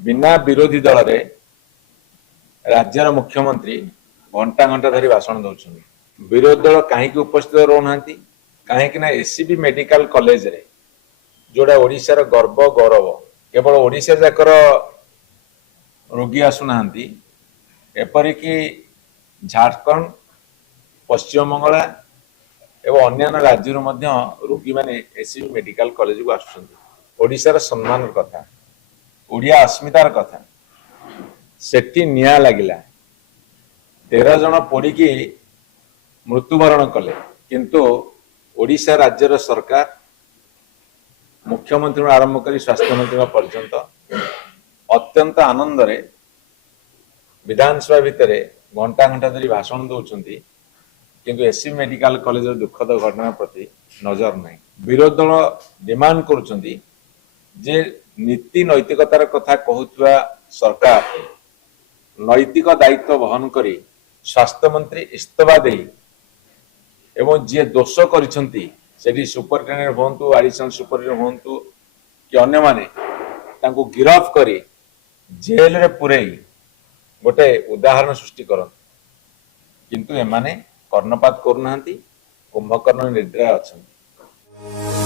बिना विरोधी दल रे राज्यर मुख्यमंत्री घंटा घंटा धरी भाषण दौरान विरोधी दल कहीं उपस्थित रोना कहीं एससीबी मेडिकल कॉलेज रे जोड़ा ओडिशार गर्व गौरव केवल ओडिशा जाकर रोगी आसुना एपरिक झारखंड पश्चिम बंगला एवं अन्य राज्य रोगी मैंने एससीबी मेडिकल कॉलेज को आसुशार सम्मान कथा ओडिया अस्मितार कथा सेठी निया लगिला 13 जन पोड़ी की मृत्युवरण कले किंतु ओडिशा राज्यर सरकार मुख्यमंत्री आरंभ कर स्वास्थ्य मंत्री पर्यंत अत्यंत आनंद रे विधानसभा भितर घंटा घंटा धरी भाषण दौरान किंतु एससी मेडिकल कॉलेज दुखद घटना प्रति नजर नहीं। विरोधी दल डिमांड करुछंती जे नीति नैतिकतार कथा कहूथुआ सरकार नैतिक दायित्व वहन करी स्वास्थ्य मंत्री इस्तीफा दे एवं जे दोष करिसंती सेठी सुपरिटेंडेंट होंतु एडिशनल सुपरिटेंडेंट होंतु कि अन्य माने तांको गिरफ्त करी जेल रे पुरई गोटे उदाहरण सृष्टि करत किंतु एमाने कर्णपात करूनांती कुंभकर्ण निद्रा अछंती।